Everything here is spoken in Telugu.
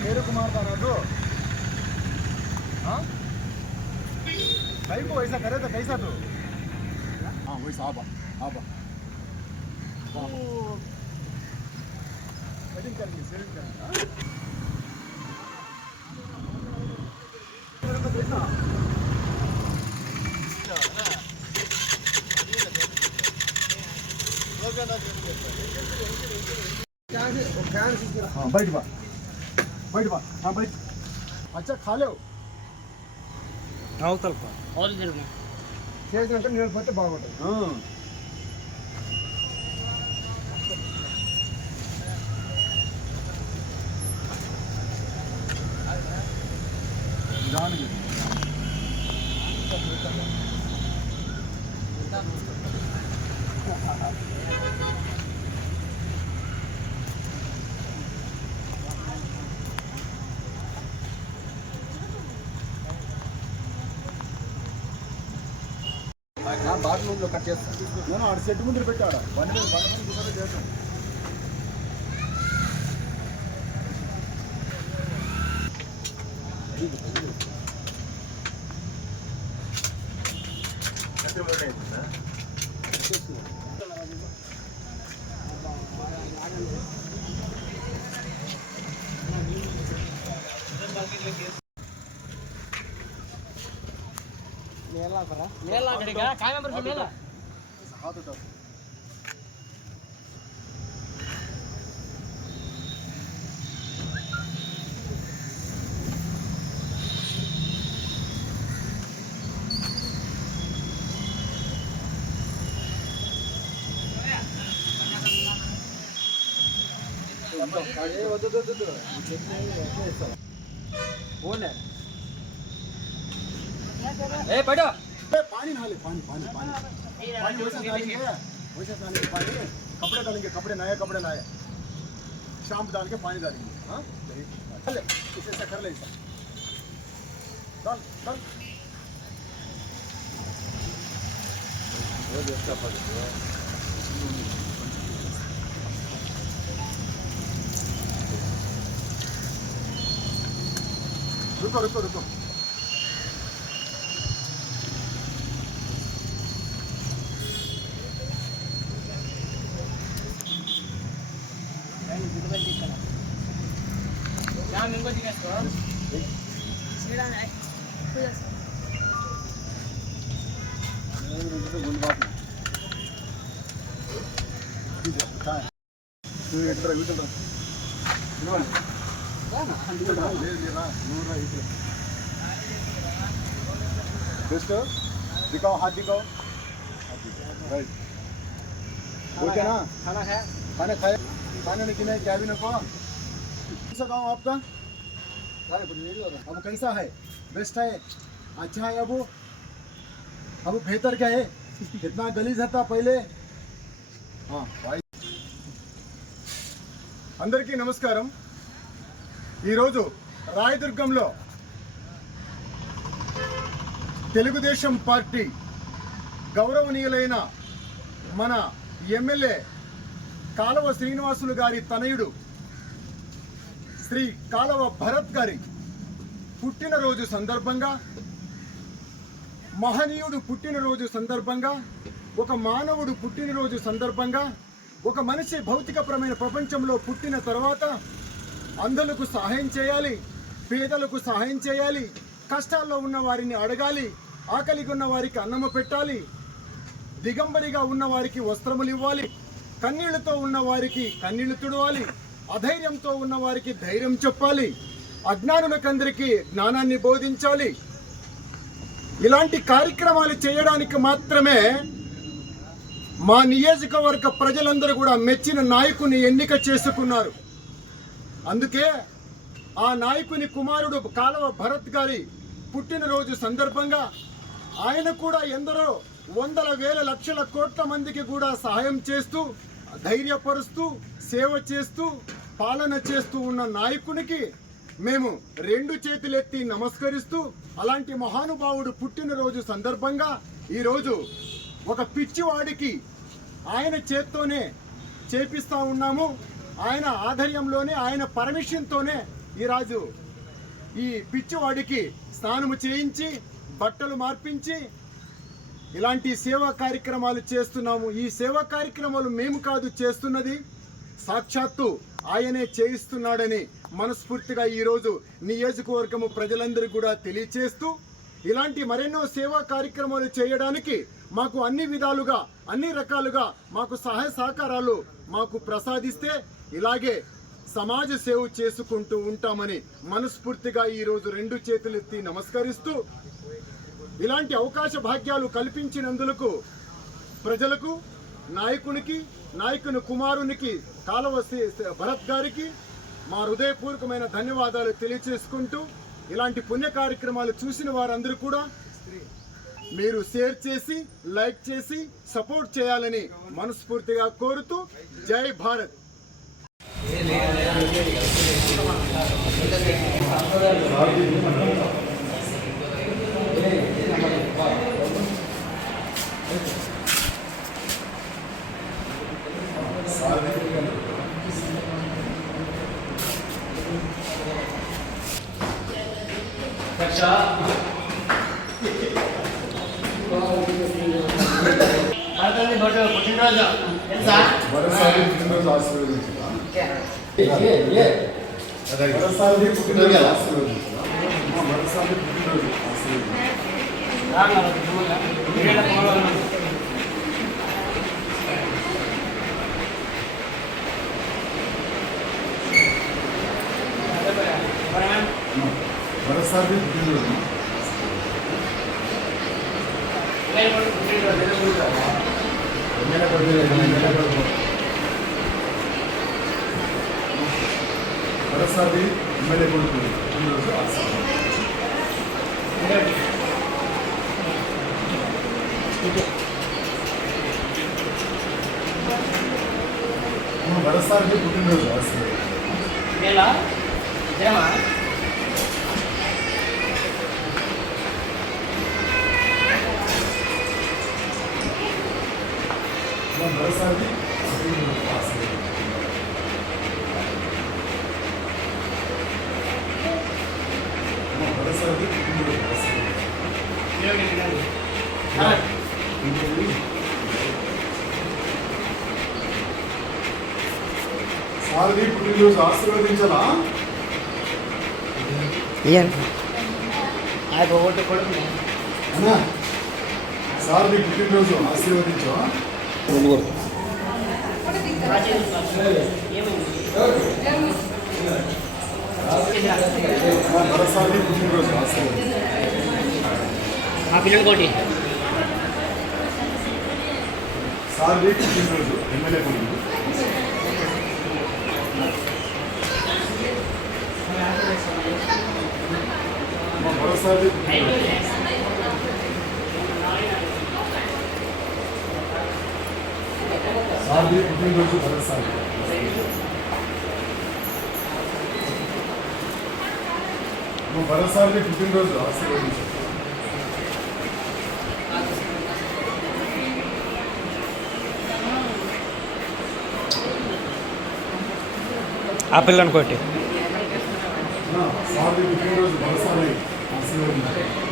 मेरे कुमार का ना तो भाई को वैसा करे तो कैसा तू? हाँ वैसा आबा आबा सेटिंग करेंगे सेटिंग करेंगे हाँ बैठ बा हाँ बैठ अच्छा खा लो అవతల చేసినాక నేను పోతే బాగుంటుంది బాత్రూంలో కట్ చేస్తాను నేను ఆడ సెట్ ముందు పెట్టాడు బండి మీద చేస్తాను मेला करा मेला करेगा काय नंबर से मेला हाथ उठा ये वो दो कौन है ए बैठो पानी नहा ले पानी पानी पानी पानी वैसा डालेंगे पानी कपड़े डालेंगे कपड़े नए शाम डाल के पानी डालेंगे हाँ चल इसे ऐसा कर ले ऐसा चल चल रुको रुको रुको दिखाओ हाथ दिखाओ राइट ओके ना खाना है खाना खाए खाना नहीं किया क्या भी ना को कैसा गाँव आपका अब कैसा है बेस्ट है अच्छा है अब बेहतर क्या है कितना गलीज था पहले हाँ भाई అందరికీ నమస్కారం ఈరోజు రాయదుర్గంలో తెలుగుదేశం పార్టీ గౌరవనీయులైన మన ఎమ్మెల్యే కాలవ శ్రీనివాసులు గారి తనయుడు శ్రీ కాలవ భరత్ గారి పుట్టినరోజు సందర్భంగా మహనీయుడు పుట్టినరోజు సందర్భంగా ఒక మానవుడు పుట్టినరోజు సందర్భంగా ఒక మనిషి భౌతికపరమైన ప్రపంచంలో పుట్టిన తర్వాత అంధులకు సహాయం చేయాలి పేదలకు సహాయం చేయాలి కష్టాల్లో ఉన్న వారిని అడగాలి ఆకలిగా ఉన్న వారికి అన్నము పెట్టాలి దిగంబరిగా ఉన్న వారికి వస్త్రములు ఇవ్వాలి కన్నీళ్లతో ఉన్న వారికి కన్నీళ్లు తుడవాలి అధైర్యంతో ఉన్న వారికి ధైర్యం చెప్పాలి అజ్ఞానులకందరికీ జ్ఞానాన్ని బోధించాలి ఇలాంటి కార్యక్రమాలు చేయడానికి మాత్రమే మా నియోజకవర్గ ప్రజలందరూ కూడా మెచ్చిన నాయకుని ఎన్నిక చేసుకున్నారు అందుకే ఆ నాయకుని కుమారుడు కాలవ భరత్ గారి పుట్టినరోజు సందర్భంగా ఆయన కూడా ఎందరో వందల వేల లక్షల కోట్ల మందికి కూడా సహాయం చేస్తూ, ధైర్యపరుస్తూ, సేవ చేస్తూ, పాలన చేస్తూ ఉన్న నాయకునికి మేము రెండు చేతులెత్తి నమస్కరిస్తూ, అలాంటి మహానుభావుడు పుట్టినరోజు సందర్భంగా ఈరోజు ఒక పిచ్చివాడికి ఆయన చేత్తోనే చేపిస్తూ ఉన్నాము. ఆయన ఆధ్వర్యంలోనే, ఆయన పర్మిషన్తోనే ఈరోజు ఈ పిచ్చివాడికి స్నానము చేయించి, బట్టలు మార్పించి ఇలాంటి సేవా కార్యక్రమాలు చేస్తున్నాము. ఈ సేవా కార్యక్రమాలు మేము కాదు చేస్తున్నది, సాక్షాత్తు ఆయనే చేయిస్తున్నాడని మనస్ఫూర్తిగా ఈరోజు నియోజకవర్గము ప్రజలందరూ కూడా తెలియచేస్తూ, ఇలాంటి మరెన్నో సేవా కార్యక్రమాలు చేయడానికి మాకు అన్ని విధాలుగా, అన్ని రకాలుగా మాకు సహాయ సహకారాలు మాకు ప్రసాదిస్తే ఇలాగే సమాజ సేవ చేసుకుంటూ ఉంటామని మనస్ఫూర్తిగా ఈరోజు రెండు చేతులెత్తి నమస్కరిస్తూ, ఇలాంటి అవకాశ భాగ్యాలు కల్పించినందుకు ప్రజలకు, నాయకుని కుమారునికి కాలవ భరత్ గారికి మా హృదయపూర్వకమైన ధన్యవాదాలు తెలియచేసుకుంటూ, ఇలాంటి పుణ్య కార్యక్రమాలు చూసిన వారందరూ కూడా మీరు షేర్ చేసి, లైక్ చేసి సపోర్ట్ చేయాలని మనస్ఫూర్తిగా కోరుతూ, జై భారత్. మరోసారి ఎమ్మెల్యే కొడుకు మరోసారి పుట్టినరోజు మరోసారి సారథి పుట్టినరోజు ఆశీర్వదించాలా? సారథి పుట్టినరోజు ఆశీర్వదించా? మరోసారి పుట్టినరోజు ఆశీర్వదించా? సారథి పుట్టినరోజు ఎమ్మెల్యే కొడుకు మరోసారి సారథి పుట్టినరోజు మరోసారి మరోసారి పుట్టినరోజు ఆశీర్వదించారు. ఆ పిల్లని కొట్టి సారథి పుట్టినరోజు మరోసారి ఆశీర్వదించారు.